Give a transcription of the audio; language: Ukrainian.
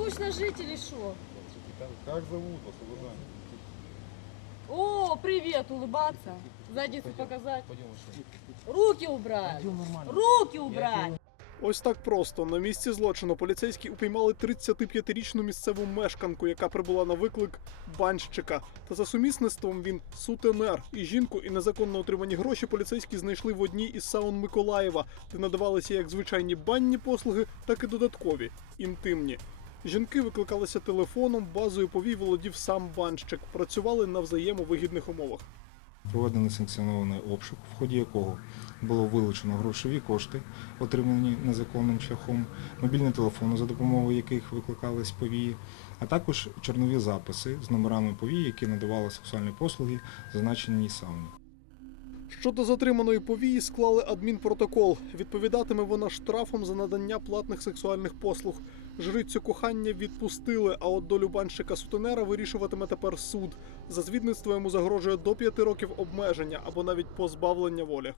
скучно жить или что? Как зовут вас, уважаемый? О, привет, улыбаться. Задницу показать. Руки убрать. Руки убрать. Ось так просто на місці злочину поліцейські упіймали 35-річну місцеву мешканку, яка прибула на виклик банщика. Та за сумісництвом він сутенер. І жінку, і незаконно отримані гроші поліцейські знайшли в одній із саун Миколаєва, де надавалися як звичайні банні послуги, так і додаткові інтимні. Жінки викликалися телефоном, базою повій володів сам банщик. Працювали на взаємовигідних умовах. Проведений санкціонований обшук, в ході якого було вилучено грошові кошти, отримані незаконним шляхом, мобільні телефони, за допомогою яких викликались повії, а також чорнові записи з номерами повії, які надавали сексуальні послуги, зазначеній сауні. Щодо затриманої повії склали адмінпротокол. Відповідатиме вона штрафом за надання платних сексуальних послуг. Жрицю кохання відпустили, а от долю банщика сутенера вирішуватиме тепер суд. За звідництво йому загрожує до п'яти років обмеження або навіть позбавлення волі.